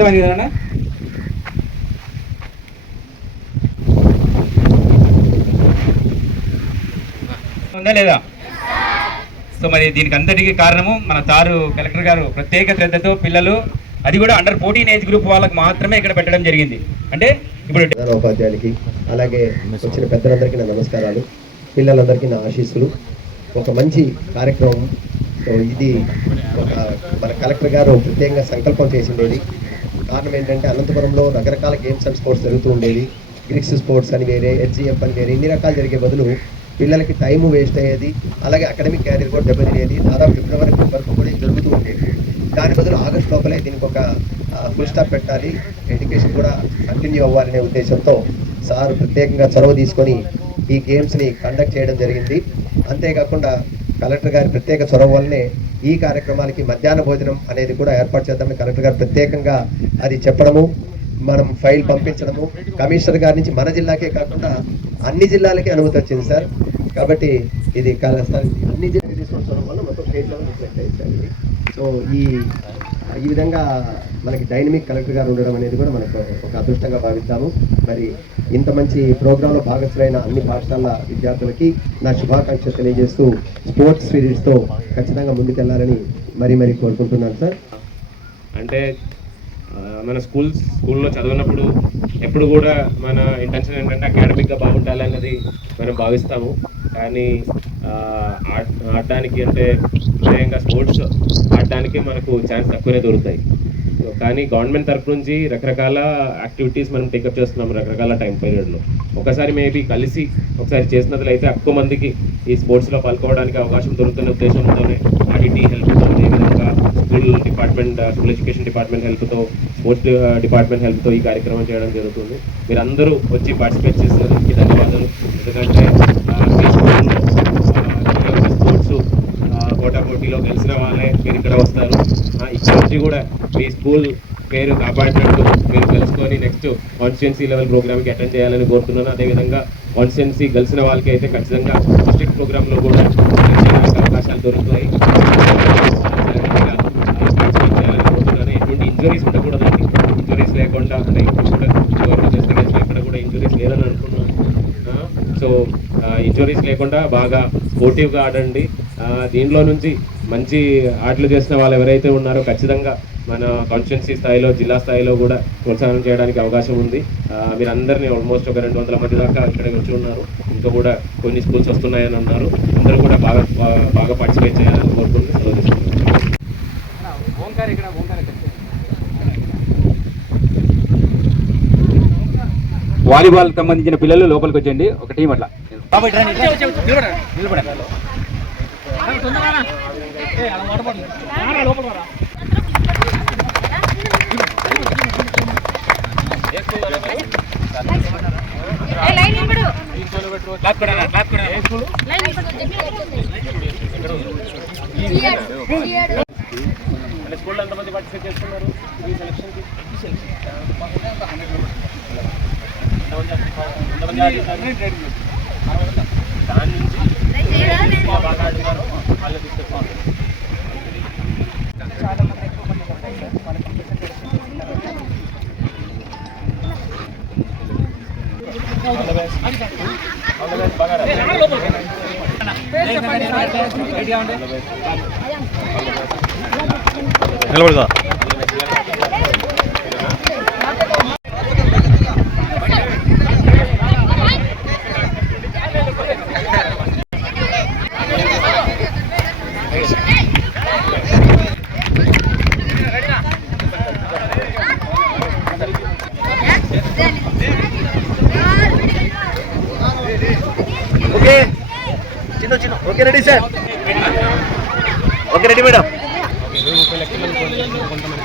అర్థమైంది కదా? ఉందా లేదా? సో మరి దీనికి అంతటికి కారణము మన సారు కలెక్టర్ గారు ప్రత్యేక శ్రద్ధతో పిల్లలు, అది కూడా అండర్ 14 ఏజ్ గ్రూప్ వాళ్ళకి మాత్రమే ఇక్కడ పెట్టడం జరిగింది. అంటే ఇప్పుడు ఉపాధ్యాయులకి అలాగే వచ్చిన పెద్దలందరికీ నా నమస్కారాలు, పిల్లలందరికీ నా ఆశీస్సులు. ఒక మంచి కార్యక్రమం. సో ఇది ఒక మన కలెక్టర్ గారు ప్రత్యేకంగా సంకల్పం చేసిండేది. కారణం ఏంటంటే అనంతపురంలో రకరకాల గేమ్స్ అండ్ స్పోర్ట్స్ జరుగుతూ ఉండేది. గ్రిక్స్ స్పోర్ట్స్ అని వేరే, హెచ్జిఎఫ్ అని వేరే, ఇన్ని రకాలు జరిగే బదులు పిల్లలకి టైము వేస్ట్ అయ్యేది, అలాగే అకాడమిక్ క్యారియర్ కూడా దెబ్బతినేది. దాదాపు ఫిబ్రవరి వరకు కూడా జరుగుతూ ఉండేది. దాని బదులు ఆగస్టు లోపలే దీనికి ఒక ఫుల్ స్టాప్ పెట్టాలి, ఎడ్యుకేషన్ కూడా కంటిన్యూ అవ్వాలనే ఉద్దేశంతో సార్ ప్రత్యేకంగా చొరవ తీసుకొని ఈ గేమ్స్ని కండక్ట్ చేయడం జరిగింది. అంతేకాకుండా కలెక్టర్ గారి ప్రత్యేక చొరవ వల్లనే ఈ కార్యక్రమాలకి మధ్యాహ్న భోజనం అనేది కూడా ఏర్పాటు చేద్దామని కలెక్టర్ గారు ప్రత్యేకంగా అది చెప్పడము, మనం ఫైల్ పంపించడము, కమిషనర్ గారి నుంచి మన జిల్లాకే కాకుండా అన్ని జిల్లాలకే అనుమతి వచ్చింది సార్. కాబట్టి ఇది అన్ని జిల్లాలు తీసుకోవడం వల్ల మొత్తం స్టేట్ లెవెల్ రిఫ్లెక్ట్ అయ్యింది. సో ఈ విధంగా మనకి డైనమిక్ కలెక్టర్ గారు ఉండడం అనేది కూడా మనకు ఒక అదృష్టంగా భావిస్తాము. మరి ఇంత మంచి ప్రోగ్రాంలో భాగస్వామైన అన్ని పాఠశాలల విద్యార్థులకి నా శుభాకాంక్షలు తెలియజేస్తూ స్పోర్ట్స్ స్పిరిట్స్తో ఖచ్చితంగా ముందుకెళ్లాలని మరీ కోరుకుంటున్నాను సార్. అంటే మన స్కూల్లో చదివినప్పుడు ఎప్పుడు కూడా మన ఇంటెన్షన్ ఏంటంటే అకాడమిక్గా బాగుండాలన్నది మనం భావిస్తాము. కానీ ఆడడానికి అంటే ముఖ్యంగా స్పోర్ట్స్ ఆడడానికి మనకు ఛాన్స్ తక్కువనే దొరుకుతాయి. కానీ గవర్నమెంట్ తరఫు నుంచి రకరకాల యాక్టివిటీస్ మనం టేకప్ చేస్తున్నాము రకరకాల టైం పీరియడ్లో. ఒకసారి మేబీ కలిసి ఒకసారి చేసినట్లయితే ఎక్కువ మందికి ఈ స్పోర్ట్స్లో పాల్గొనడానికి అవకాశం దొరుకుతున్న ఉద్దేశంతోనే ఆర్డిటీ హెల్ప్తో, అదేవిధంగా స్కూల్ ఎడ్యుకేషన్ డిపార్ట్మెంట్ హెల్ప్తో, స్పోర్ట్స్ డిపార్ట్మెంట్ హెల్ప్తో ఈ కార్యక్రమం చేయడం జరుగుతుంది. మీరందరూ వచ్చి పార్టిసిపేట్ చేసినందుకు ధన్యవాదాలు. ఎందుకంటే స్పోర్ట్స్ పోటాపోటీలో గెలిచిన వాళ్ళే మీరు ఇక్కడ వస్తారు. ఇక్కడ నుంచి కూడా మీ స్కూల్ పేరు కాపాడినట్టు మీరు తెలుసుకొని నెక్స్ట్ కాన్స్టిట్యున్సీ లెవెల్ ప్రోగ్రామ్కి అటెండ్ చేయాలని కోరుతున్నాను. అదేవిధంగా కాన్స్టిట్యున్సీ గెలిచిన వాళ్ళకి అయితే ఖచ్చితంగా డిస్ట్రిక్ట్ ప్రోగ్రాంలో కూడా అవకాశాలు దొరుకుతాయి. చేయాలని కోరుతున్నాను. ఎటువంటి ఇంజురీస్ ఉండకూడదండి. ఇంజురీస్ లేకుండా అంటే ఇక్కడ కూడా ఇంజురీస్ లేదని అనుకున్నాను. సో ఇంజురీస్ లేకుండా బాగా స్పోర్టివ్గా ఆడండి. దీంట్లో నుంచి మంచి ఆటలు చేసిన వాళ్ళు ఎవరైతే ఉన్నారో ఖచ్చితంగా మన కాన్స్టిట్యున్సీ స్థాయిలో, జిల్లా స్థాయిలో కూడా ప్రోత్సాహం చేయడానికి అవకాశం ఉంది. మీరందరినీ ఆల్మోస్ట్ ఒక 200 మంది దాకా ఇక్కడ వచ్చి ఉన్నారు. ఇంకా కూడా కొన్ని స్కూల్స్ వస్తున్నాయని అన్నారు. అందరూ కూడా బాగా పార్టిసిపేట్ చేయాలని కోరుకుంటూ సెలవు తీసుకుంటున్నాను. వాలీబాల్ సంబంధించిన పిల్లలు లోపలికి వచ్చండి. ఒక టీం అట్లా స్కూల్లో ఎంతమంది పార్టిసిపేట్ చేస్తున్నారు ఈ సెలక్షన్కి? దాని నుంచి బాగా ఆడుతున్నారు వాళ్ళు తీసుకొచ్చారు. నిలబడదా ఓకే చిన్న okay ready sir, okay ready madam. కొంతమంది